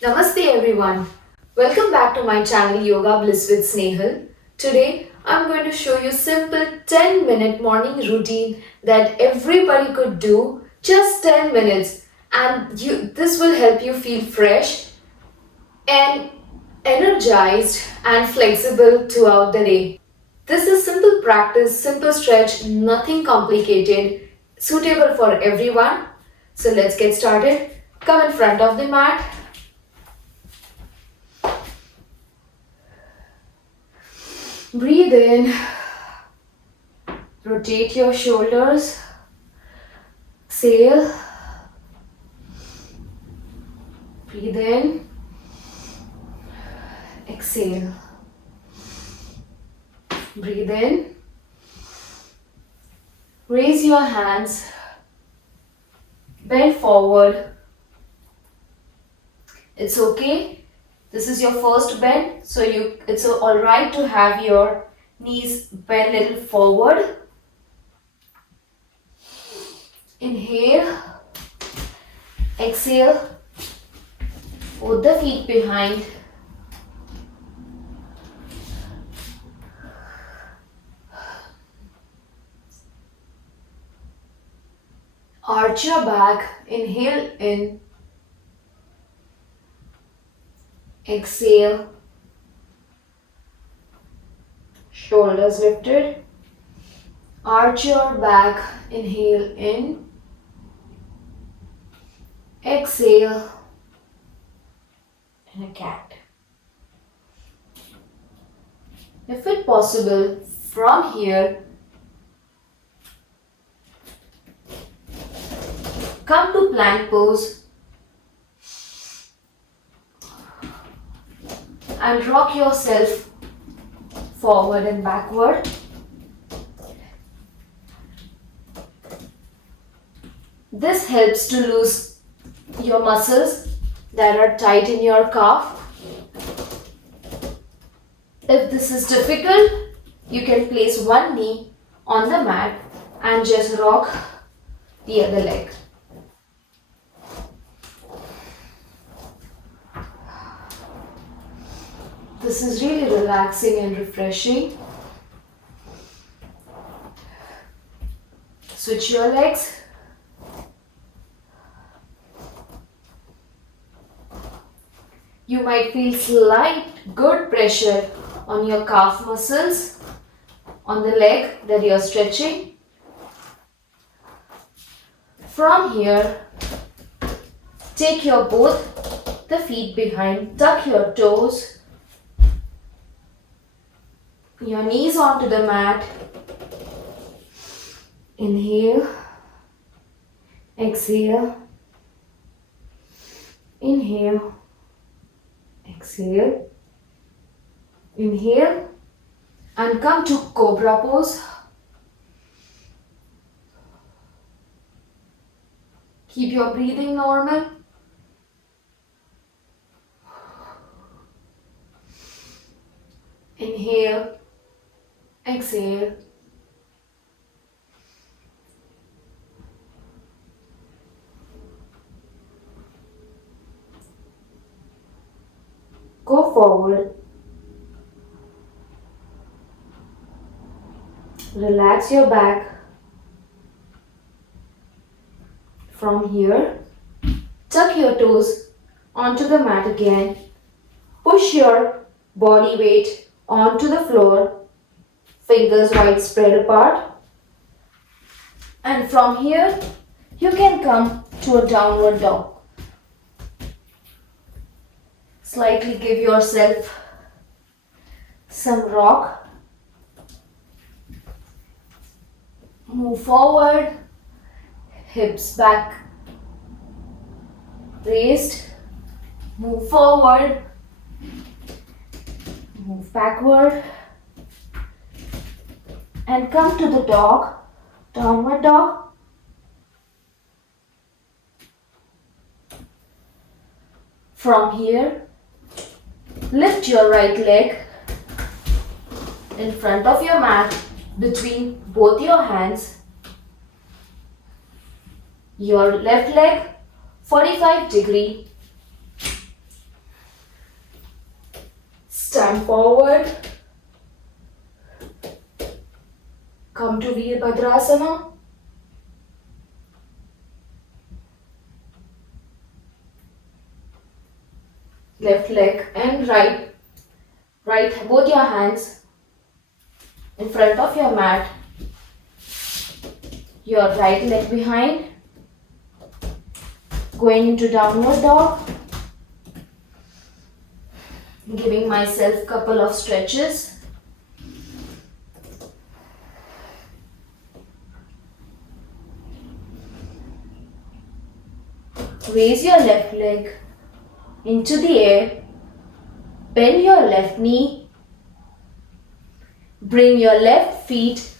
Namaste everyone. Welcome back to my channel Yoga Bliss with Snehal. Today I'm going to show you simple 10-minute morning routine that everybody could do just 10 minutes and this will help you feel fresh and energized and flexible throughout the day. This is simple practice, simple stretch, nothing complicated, suitable for everyone. So let's get started. Come in front of the mat. Breathe in, rotate your shoulders, exhale, breathe in, exhale, breathe in, raise your hands, bend forward. It's okay. This is your first bend, so it's alright to have your knees bend a little forward. Inhale, exhale, put the feet behind. Arch your back, inhale in. Exhale, shoulders lifted, arch your back, inhale in, exhale, and a cat. If it possible, from here, come to plank pose and rock yourself forward and backward. This helps to lose your muscles that are tight in your calf. If this is difficult, you can place one knee on the mat and just rock the other leg. This is really relaxing and refreshing. Switch your legs. You might feel slight good pressure on your calf muscles, on the leg that you are stretching. From here, take your both the feet behind, tuck your toes. Your knees onto the mat. Inhale, exhale, inhale, exhale, inhale, and come to cobra pose. Keep your breathing normal. Inhale, exhale, go forward, relax your back. From here, tuck your toes onto the mat again, push your body weight onto the floor. Fingers wide spread apart, and from here you can come to a downward dog. Slightly give yourself some rock. Move forward, hips back raised. Move forward, move backward. And come to the dog, downward dog. From here, lift your right leg in front of your mat between both your hands. Your left leg 45 degree stand forward. Come to Virabhadrasana. Left leg and right, both your hands in front of your mat. Your right leg behind. Going into downward dog. Giving myself couple of stretches. Raise your left leg into the air. Bend your left knee. Bring your left feet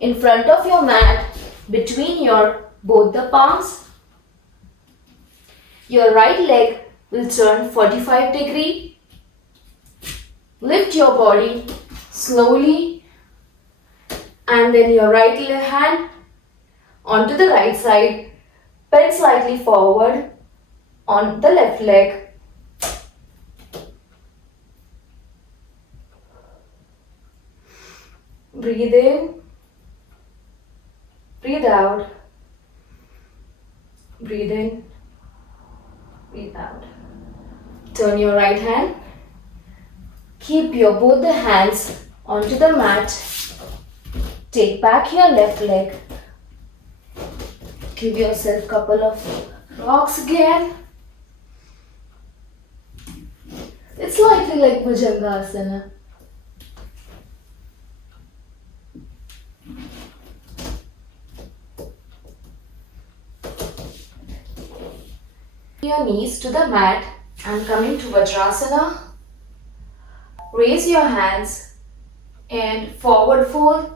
in front of your mat between your both the palms. Your right leg will turn 45 degrees. Lift your body slowly and then your right hand onto the right side. Bend slightly forward on the left leg. Breathe in, breathe out, breathe in, breathe out. Turn your right hand. Keep your both the hands onto the mat. Take back your left leg. Give yourself couple of rocks again. It's slightly like Bhujangasana. Your knees to the mat and coming to Vajrasana. Raise your hands and forward fold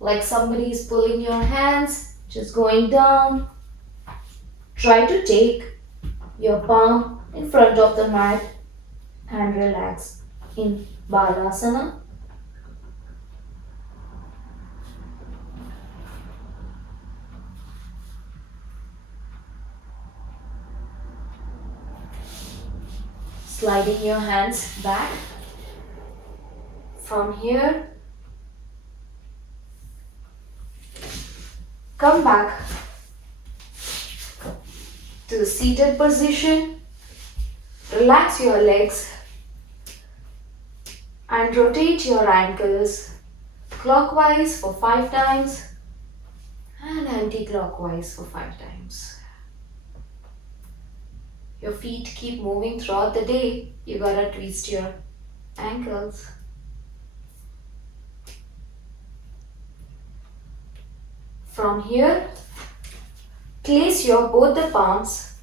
like somebody is pulling your hands, just going down. Try to take your palm in front of the mat and relax in Balasana. Sliding your hands back. From here, come back to the seated position. Relax your legs and rotate your ankles clockwise for 5 times and anti-clockwise for 5 times. Your feet keep moving throughout the day. You gotta twist your ankles. From here, place your both the palms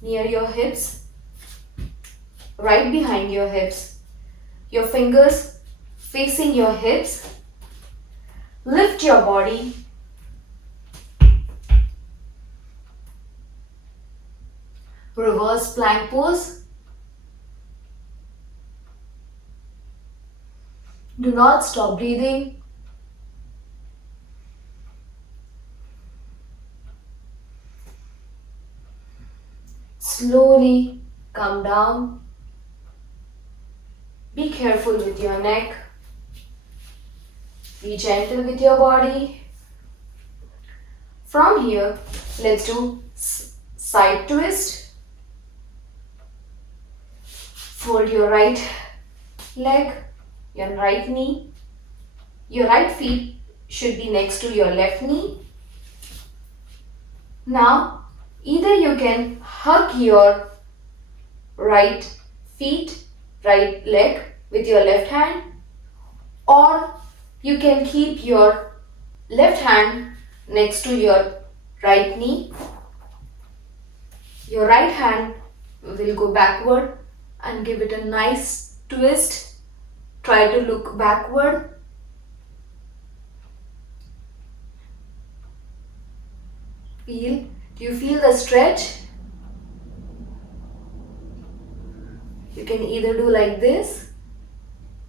near your hips, right behind your hips. Your fingers facing your hips. Lift your body. Reverse plank pose. Do not stop breathing. Slowly come down. Be careful with your neck. Be gentle with your body. From here, let's do side twist. Fold your right leg, your right knee. Your right feet should be next to your left knee. Now, either you can hug your right feet, right leg with your left hand, or you can keep your left hand next to your right knee. Your right hand will go backward and give it a nice twist. Try to look backward. Do you feel the stretch? You can either do like this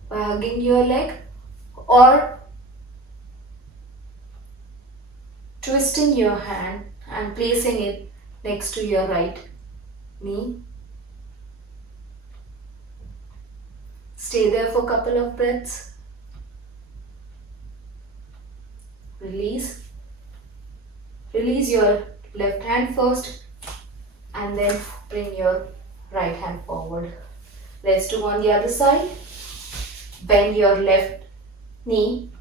by hugging your leg or twisting your hand and placing it next to your right knee. Stay there for a couple of breaths. Release. Release your left hand first and then bring your right hand forward. Let's do on the other side. Bend your left knee.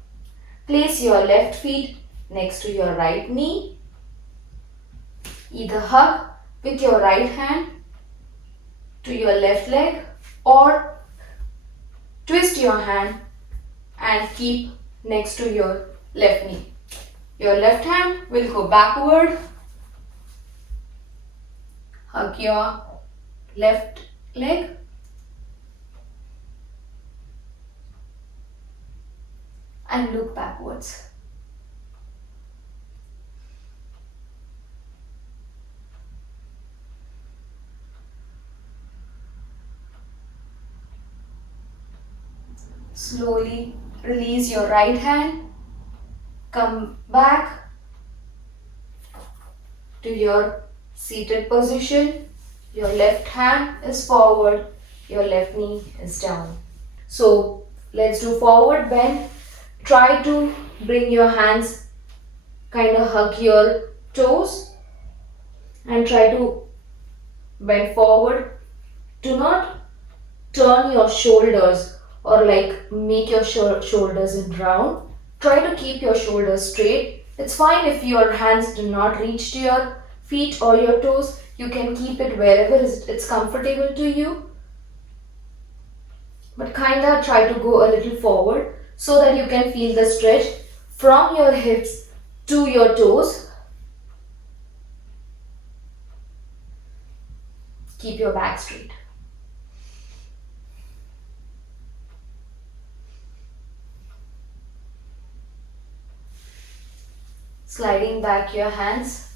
Place your left feet next to your right knee. Either hug with your right hand to your left leg or twist your hand and keep next to your left knee. Your left hand will go backward. Hug your left leg. And look backwards. Slowly release your right hand. Come back to your seated position. Your left hand is forward. Your left knee is down. So let's do forward bend. Try to bring your hands, kind of hug your toes and try to bend forward. Do not turn your shoulders or like make your shoulders in round. Try to keep your shoulders straight. It's fine if your hands do not reach to your feet or your toes. You can keep it wherever it's comfortable to you. But kinda try to go a little forward so that you can feel the stretch from your hips to your toes. Keep your back straight. Sliding back your hands.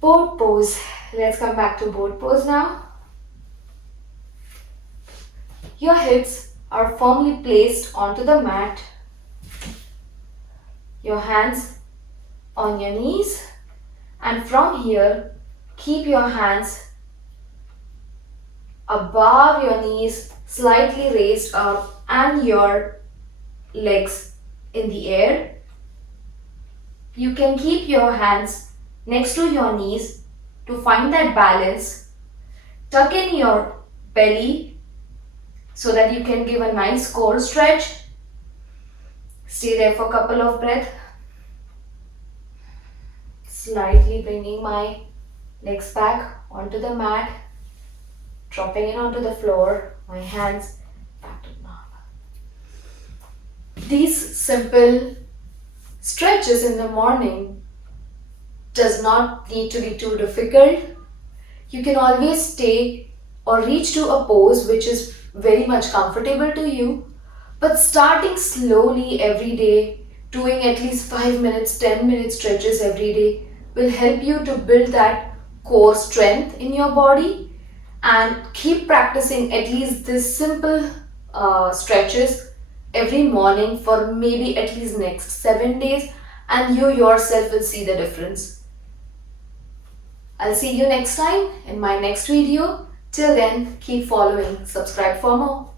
Boat pose. Let's come back to boat pose now. Your hips are firmly placed onto the mat. Your hands on your knees, and from here, keep your hands above your knees, slightly raised up, and your legs in the air. You can keep your hands next to your knees to find that balance. Tuck in your belly so that you can give a nice core stretch. Stay there for a couple of breaths. Slightly bringing my legs back onto the mat, dropping it onto the floor, my hands back to the mat. These simple stretches in the morning does not need to be too difficult. You can always stay or reach to a pose which is very much comfortable to you, but starting slowly every day, doing at least 5 minutes, 10 minute stretches every day will help you to build that core strength in your body, and keep practicing at least this simple stretches every morning for maybe at least next 7 days, and you yourself will see the difference. I'll see you next time in my next video. Till then, keep following. Subscribe for more.